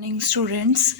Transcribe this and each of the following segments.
Morning students.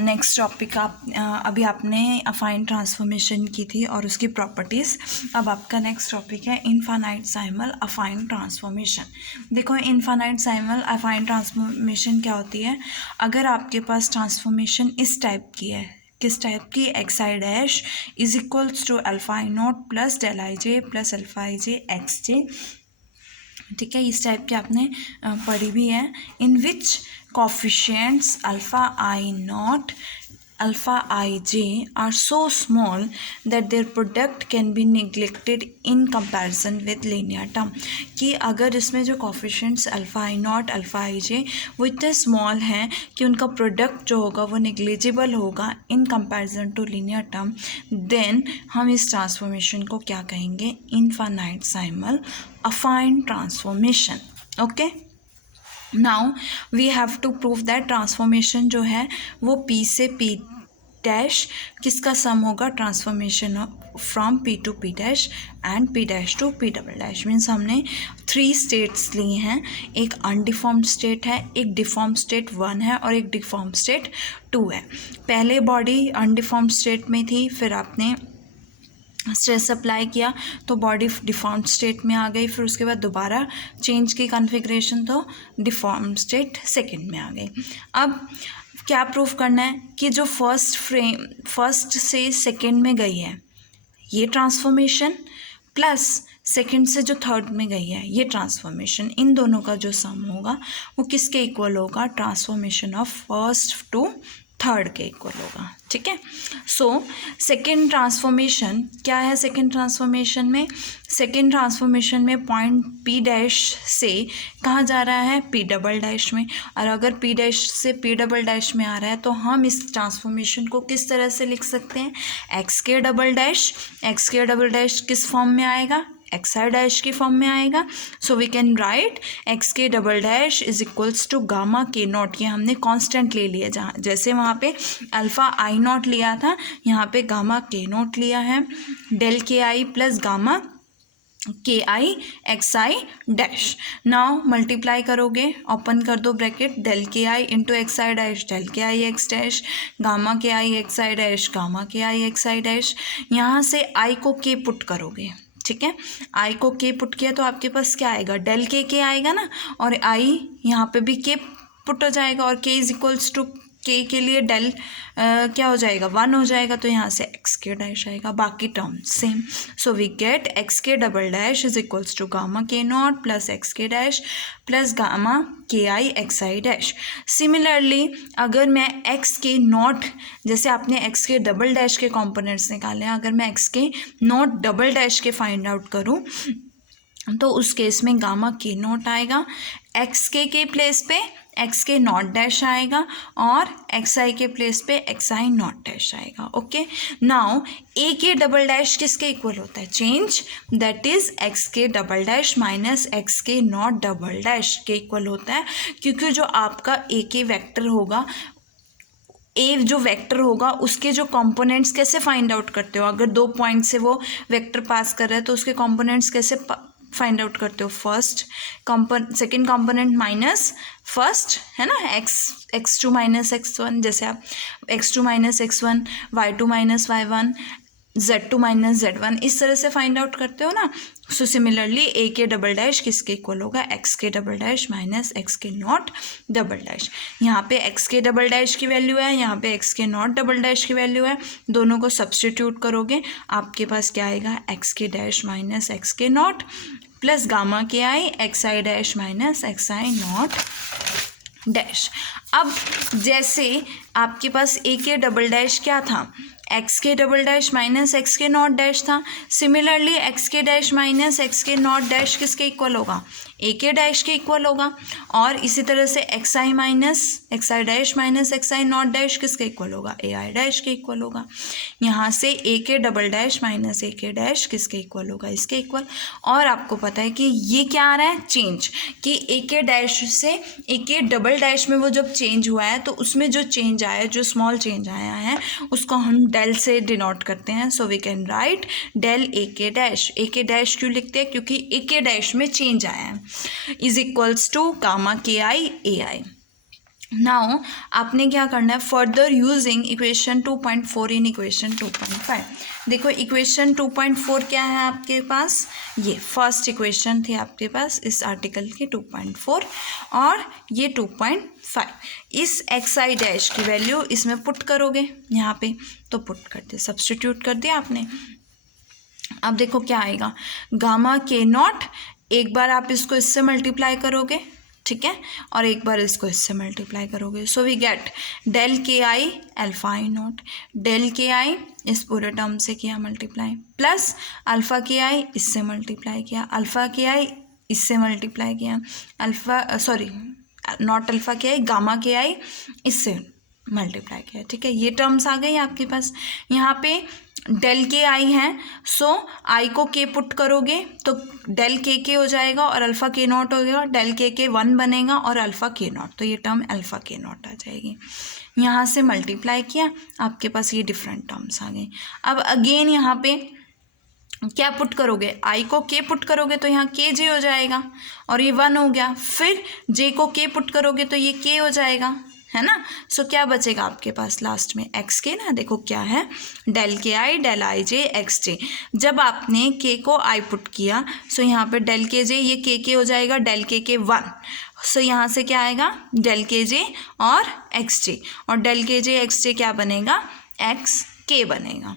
Next topic अभी आपने अफाइन transformation की थी और उसकी प्रॉपर्टीज़। अब आपका नेक्स्ट टॉपिक है इनफाइनाइट साइमल अफाइन ट्रांसफॉर्मेशन। देखो, इनफाइनाइट साइमल अफाइन ट्रांसफॉर्मेशन क्या होती है? अगर आपके पास ट्रांसफॉर्मेशन इस टाइप की है, किस टाइप की? X i dash is equals to alpha I not plus del i j plus alpha i j x j. ठीक है, इस टाइप की आपने पढ़ी भी है। इन विच coefficients alpha I naught alpha ij are so small that their product can be neglected in comparison with linear term। कि अगर इसमें जो coefficients alpha I naught alpha ij वो इतने small हैं कि उनका प्रोडक्ट जो होगा वो negligible होगा in comparison to linear term, then हम इस ट्रांसफॉर्मेशन को क्या कहेंगे? Infinitesimal affine transformation. Okay, now we have to prove that transformation जो है वो पी से पी डैश किसका सम होगा? Transformation from P to P dash and P dash to P double dash. Means हमने 3 स्टेट्स लिए हैं। एक अनडिफॉर्म्ड स्टेट है, एक डिफॉर्म स्टेट 1 है और एक डिफॉर्म स्टेट 2 है। पहले बॉडी अनडिफॉर्म्ड स्टेट में थी, फिर आपने स्ट्रेस अप्लाई किया तो बॉडी डिफॉर्म स्टेट में आ गई, फिर उसके बाद दोबारा चेंज की कॉन्फ़िगरेशन तो डिफॉर्म स्टेट सेकंड में आ गई। अब क्या प्रूफ करना है कि जो फर्स्ट से सेकंड में गई है ये ट्रांसफॉर्मेशन, प्लस सेकंड से जो थर्ड में गई है ये ट्रांसफॉर्मेशन, इन दोनों का जो सम होगा वो किसके इक्वल होगा? Transformation of first to third के इक्वल होगा। ठीक है, सो सेकेंड ट्रांसफॉर्मेशन क्या है? सेकेंड ट्रांसफॉर्मेशन में पॉइंट पी डैश से कहाँ जा रहा है? पी डबल डैश में। और अगर पी डैश से पी डबल डैश में आ रहा है तो हम इस ट्रांसफॉर्मेशन को किस तरह से लिख सकते हैं? एक्स के डबल डैश किस फॉर्म में आएगा? एक्स आई डैश की फॉर्म में आएगा। So we can write x के double dash is equals to gamma k not. ये हमने कांस्टेंट ले लिया, जहाँ जैसे वहाँ पे अल्फ़ा आई नॉट लिया था, यहाँ पे गामा के नॉट लिया है। डेल के आई प्लस गामा के i x i dash. Now multiply करोगे, ओपन कर दो ब्रैकेट, डेल के i into x i dash del के आई एक्स डैश, गामा के i x i dash gamma के आई एक्स आई डैश। यहाँ से आई को के पुट करोगे। ठीक है, आई को के पुट किया तो आपके पास क्या आएगा? डेल के आएगा ना, और आई यहाँ पे भी के पुट हो जाएगा, और के इज इक्वल्स टू के लिए डेल क्या हो जाएगा? 1 हो जाएगा, तो यहाँ से एक्स के डैश आएगा, बाकी term same. So we get x के double dash is equals to gamma k not plus x k dash plus gamma के i x i dash. Similarly अगर मैं एक्स के नॉट, जैसे आपने एक्स के डबल डैश के कॉम्पोनेंट्स निकाले हैं, अगर मैं एक्स के नॉट डबल डैश के फाइंड आउट करूँ तो उस केस में गामा के नॉट आएगा, एक्स के प्लेस पे एक्स के नॉट डैश आएगा और एक्स आई के प्लेस पे एक्स आई नॉट डैश आएगा। ओके, नाउ ए के डबल डैश किसके इक्वल होता है? चेंज, दैट इज एक्स के डबल डैश माइनस एक्स के नॉट डबल डैश के इक्वल होता है, क्योंकि जो आपका ए के वेक्टर होगा, ए जो वेक्टर होगा उसके जो कंपोनेंट्स कैसे फाइंड आउट करते हो? अगर 2 पॉइंट से वो वेक्टर पास कर रहा है तो उसके कंपोनेंट्स कैसे फाइंड आउट करते हो? सेकेंड कंपोनेंट माइनस फर्स्ट, है ना, x2 माइनस x1, जैसे आप x2 minus x1, y2 minus y1, z2 minus z1, इस तरह से फाइंड आउट करते हो ना। सो सिमिलरली ए के डबल डैश किसके इक्वल होगा? एक्स के डबल डैश माइनस एक्स के नॉट डबल डैश। यहाँ पे एक्स के डबल डैश की वैल्यू है, यहाँ पे एक्स के नॉट डबल डैश की वैल्यू है, दोनों को सब्सटीट्यूट करोगे आपके पास क्या आएगा? X k dash minus x के नॉट प्लस गामा के i x i dash minus x i not dash. अब जैसे आपके पास ए के डबल डैश क्या था? एक्स के डबल डैश माइनस एक्स के नॉट डैश था। Similarly x k dash minus x के नॉट डैश किसके इक्वल होगा? ए के डैश के इक्वल होगा। और इसी तरह से X i minus x i dash minus x i not dash किसके इक्वल होगा? ए आई डैश के इक्वल होगा। यहाँ से ए के डबल डैश माइनस ए के डैश किसके इक्वल होगा? इसके इक्वल। और आपको पता है कि ये क्या आ रहा है? चेंज, कि ए के डैश से ए के डबल डैश में वो जब चेंज हुआ है तो उसमें जो चेंज आया है, जो स्मॉल चेंज आया है, उसको हम डेल से डिनोट करते हैं। So we can write del a k dash. A k dash क्यों लिखते हैं? क्योंकि ए के डैश में चेंज आया है, इज इक्वल्स टू गामा के आई ए आई। नाउ आपने क्या करना है, further using equation 2.4 in equation 2.5। देखो इक्वेशन 2.4 क्या है आपके पास, ये फर्स्ट इक्वेशन थी आपके पास इस आर्टिकल की 2.4 और ये 2.5। इस एक्स आई डैश की वैल्यू इसमें पुट करोगे यहाँ पे, तो पुट कर दिया, सब्सटीट्यूट कर दिया आपने। अब देखो क्या आएगा, गामा के नॉट, एक बार आप इसको इससे मल्टीप्लाई करोगे, ठीक है, और एक बार इसको इससे मल्टीप्लाई करोगे, सो वी गेट डेल के I alpha I not, del के आई इस पूरे टर्म से किया मल्टीप्लाई, प्लस अल्फ़ा के आई इससे मल्टीप्लाई किया, अल्फ़ा के आई इससे मल्टीप्लाई किया, अल्फ़ा सॉरी नॉट अल्फ़ा के आई, गामा के आई इससे मल्टीप्लाई किया, ठीक है। ये टर्म्स आ गई आपके पास। यहाँ पे डेल के आई हैं, सो आई को के पुट करोगे तो डेल के हो जाएगा और अल्फ़ा के नॉट हो गया, डेल के 1 बनेगा और अल्फ़ा के नॉट, तो ये टर्म अल्फ़ा के नॉट आ जाएगी। यहाँ से मल्टीप्लाई किया, आपके पास ये डिफरेंट टर्म्स आ गए। अब अगेन यहाँ पे क्या पुट करोगे, आई को के पुट करोगे तो यहाँ के जे हो जाएगा और ये 1 हो गया, फिर जे को के पुट करोगे तो ये के हो जाएगा, है ना। सो क्या बचेगा आपके पास लास्ट में, एक्स के ना, देखो क्या है, डेल के आई डेल आई जे एक्स जे। जब आपने के को आई पुट किया सो यहाँ पे डेल के जे, ये के हो जाएगा, डेल के 1, सो यहाँ से क्या आएगा, डेल के जे और एक्स जे, और डेल के जे एक्स जे क्या बनेगा, एक्स के बनेगा।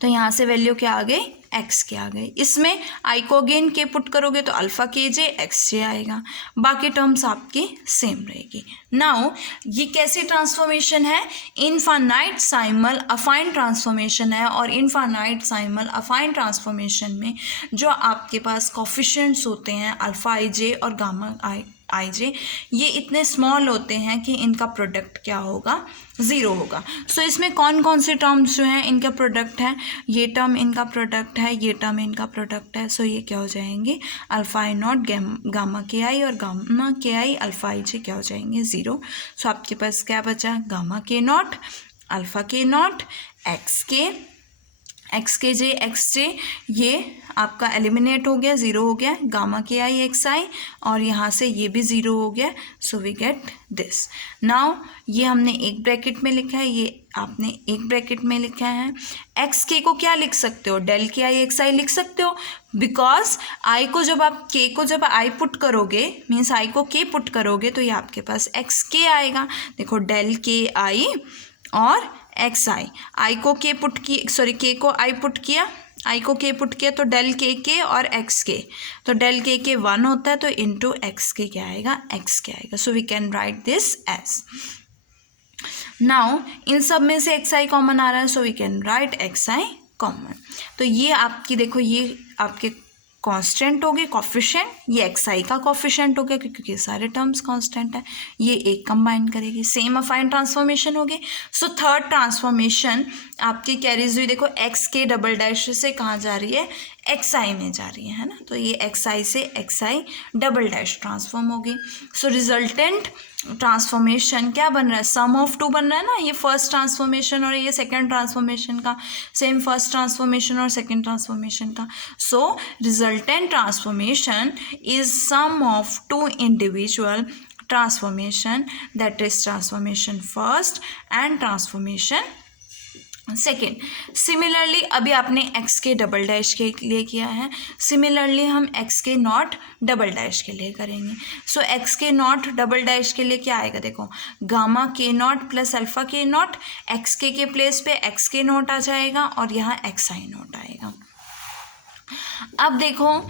तो यहाँ से वैल्यू क्या आ गई, एक्स के आ गई। इसमें आई को अगेन के पुट करोगे तो अल्फ़ा के जे एक्स जे आएगा, बाकी टर्म्स आपकी सेम रहेगी। नाउ ये कैसी ट्रांसफॉर्मेशन है, इनफाइनाइटसाइमल अफाइन ट्रांसफॉर्मेशन है, और इनफाइनाइटसाइमल अफाइन ट्रांसफॉर्मेशन में जो आपके पास कोफिशिएंट्स होते हैं अल्फ़ा आई जे और गामा आई जे, ये इतने स्मॉल होते हैं कि इनका प्रोडक्ट क्या होगा, 0 होगा। सो इसमें कौन कौन से टर्म्स जो हैं इनका प्रोडक्ट है, ये टर्म इनका प्रोडक्ट है, ये टर्म इनका प्रोडक्ट है, सो ये क्या हो जाएंगे, अल्फ़ा आई नॉट गामा के आई और गामा के आई अल्फ़ा आई जे क्या हो जाएंगे, 0। सो आपके पास क्या बचा, गामा के नॉट, अल्फ़ा के नॉट, एक्स के जे एक्स जे, ये आपका एलिमिनेट हो गया, 0 हो गया, गामा के आई एक्स आई, और यहाँ से ये भी 0 हो गया। So we get this. Now ये हमने एक ब्रैकेट में लिखा है, ये आपने एक ब्रैकेट में लिखा है। एक्स के को क्या लिख सकते हो, डेल के आई एक्स आई लिख सकते हो, बिकॉज आई को जब आप के को जब आई पुट करोगे, मीन्स आई को के पुट करोगे तो ये आपके पास एक्स के आएगा। देखो डेल के आई और एक्स आई को के पुट की, सॉरी के को आई पुट किया, आई को के पुट किया तो डेल के और एक्स के, तो डेल के 1 होता है तो इनटू एक्स के क्या आएगा, एक्स के आएगा। So we can write this as, now इन सब में से एक्स आई कॉमन आ रहा है, so we can write X I common. तो ये आपकी देखो, ये आपके कांस्टेंट हो गए कोफिशिएंट, ये एक्स आई का कोफिशिएंट हो गया क्योंकि सारे टर्म्स कांस्टेंट है, ये एक कंबाइन करेगी, सेम अफाइन ट्रांसफॉर्मेशन हो गई। सो थर्ड ट्रांसफॉर्मेशन आपकी कैरीज हुई, देखो एक्स के डबल डैश से कहाँ जा रही है, एक्स आई में जा रही है ना, तो ये एक्स आई से X I double dash transform होगी। सो रिजल्टेंट ट्रांसफॉर्मेशन क्या बन रहा है, सम ऑफ 2 बन रहा है ना, ये फर्स्ट ट्रांसफॉर्मेशन और ये सेकंड ट्रांसफॉर्मेशन का, सेम फर्स्ट ट्रांसफॉर्मेशन और सेकंड ट्रांसफॉर्मेशन का। So resultant transformation is sum of 2 individual transformation, that is transformation first and transformation second. Similarly अभी आपने एक्स के डबल डैश के लिए किया है, सिमिलरली हम एक्स के नॉट डबल डैश के लिए करेंगे। सो एक्स के नॉट डबल डैश के लिए क्या आएगा, देखो gamma k not plus alpha के नॉट, एक्स के प्लेस पे एक्स के नॉट आ जाएगा और यहाँ एक्स आई नॉट आएगा। अब देखो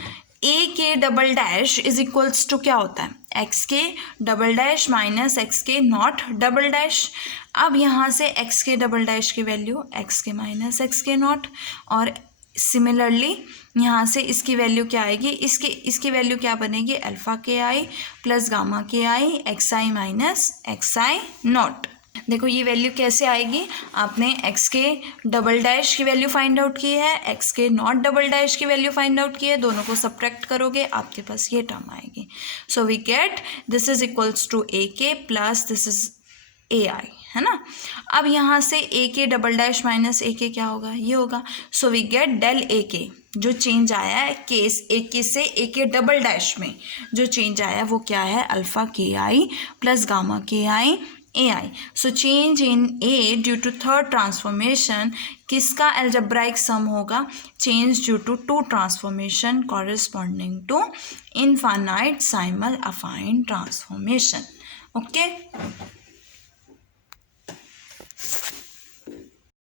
A K double dash is equals to क्या होता है, एक्स के डबल डैश माइनस एक्स के नॉट डबल डैश। अब यहाँ से एक्स के डबल डैश की value X K minus x के नॉट, और सिमिलरली यहाँ से इसकी वैल्यू क्या आएगी, इसकी वैल्यू क्या बनेगी, अल्फ़ा के आई प्लस गामा के i x i minus x i not. देखो ये वैल्यू कैसे आएगी, आपने एक्स के डबल डैश की वैल्यू फाइंड आउट की है, एक्स के नॉट डबल डैश की वैल्यू फाइंड आउट की है, दोनों को सब्ट्रैक्ट करोगे आपके पास ये टर्म आएगी। So we get this is equals to A K plus this is A I, है ना। अब यहाँ से ए के डबल डैश माइनस ए के क्या होगा, ये होगा। सो वी गेट डेल ए के, जो चेंज आया है केस ए के से ए के डबल डैश में जो चेंज आया है वो क्या है, अल्फ़ा के आई प्लस गामा के I A I. So change in A due to third transformation किसका एल्जेब्राइक सम होगा, change due to two transformation corresponding to infinitesimal affine transformation. Okay.